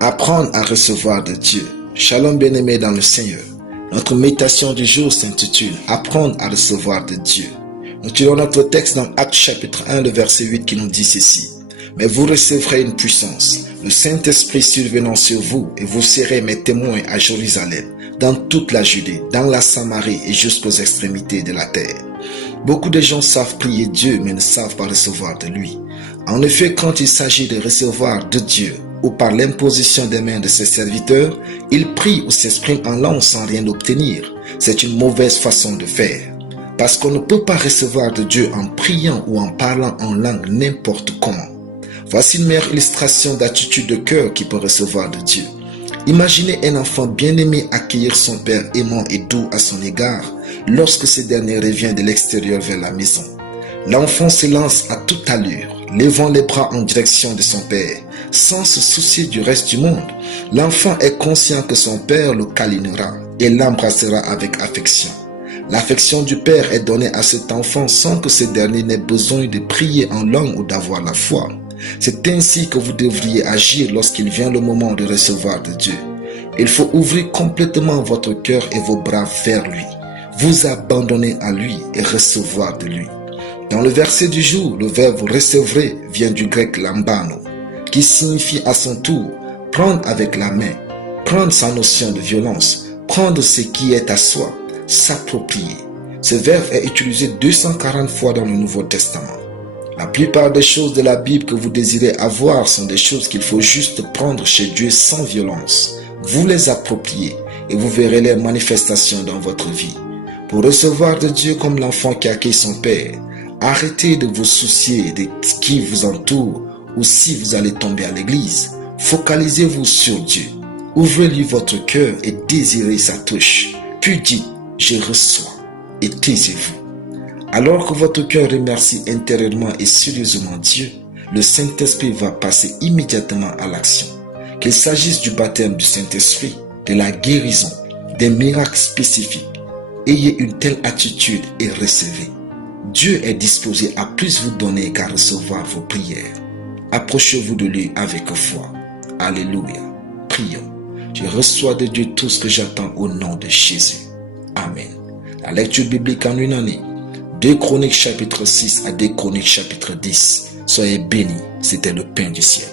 Apprendre à recevoir de Dieu. Shalom bien-aimés dans le Seigneur. Notre méditation du jour s'intitule « Apprendre à recevoir de Dieu ». Nous tirons notre texte dans Actes chapitre 1, le verset 8 qui nous dit ceci. « Mais vous recevrez une puissance, le Saint-Esprit survenant sur vous, et vous serez mes témoins à Jérusalem, dans toute la Judée, dans la Samarie et jusqu'aux extrémités de la terre. » Beaucoup de gens savent prier Dieu, mais ne savent pas recevoir de lui. En effet, quand il s'agit de recevoir de Dieu, ou par l'imposition des mains de ses serviteurs, ils prient ou s'expriment en langue sans rien obtenir. C'est une mauvaise façon de faire. Parce qu'on ne peut pas recevoir de Dieu en priant ou en parlant en langue n'importe comment. Voici une meilleure illustration d'attitude de cœur qui peut recevoir de Dieu. Imaginez un enfant bien-aimé accueillir son père aimant et doux à son égard lorsque ce dernier revient de l'extérieur vers la maison. L'enfant se lance à toute allure, levant les bras en direction de son père, sans se soucier du reste du monde. L'enfant est conscient que son père le câlinera et l'embrassera avec affection. L'affection du père est donnée à cet enfant sans que ce dernier n'ait besoin de prier en langue ou d'avoir la foi. C'est ainsi que vous devriez agir lorsqu'il vient le moment de recevoir de Dieu. Il faut ouvrir complètement votre cœur et vos bras vers lui, vous abandonner à lui et recevoir de lui. Dans le verset du jour, le verbe « recevrez » vient du grec « lambano » qui signifie à son tour prendre avec la main, prendre sans notion de violence, prendre ce qui est à soi, s'approprier. Ce verbe est utilisé 240 fois dans le Nouveau Testament. La plupart des choses de la Bible que vous désirez avoir sont des choses qu'il faut juste prendre chez Dieu sans violence. Vous les appropriez et vous verrez les manifestations dans votre vie. Pour recevoir de Dieu comme l'enfant qui accueille son Père, arrêtez de vous soucier de ce qui vous entoure ou si vous allez tomber à l'église. Focalisez-vous sur Dieu. Ouvrez-lui votre cœur et désirez sa touche. Puis dites, je reçois et taisez-vous. Alors que votre cœur remercie intérieurement et sérieusement Dieu, le Saint-Esprit va passer immédiatement à l'action. Qu'il s'agisse du baptême du Saint-Esprit, de la guérison, des miracles spécifiques, ayez une telle attitude et recevez. Dieu est disposé à plus vous donner qu'à recevoir vos prières. Approchez-vous de lui avec foi. Alléluia. Prions. Je reçois de Dieu tout ce que j'attends au nom de Jésus. Amen. La lecture biblique en une année. 2 Chroniques chapitre 6 à 2 Chroniques chapitre 10. Soyez bénis. C'était le pain du ciel.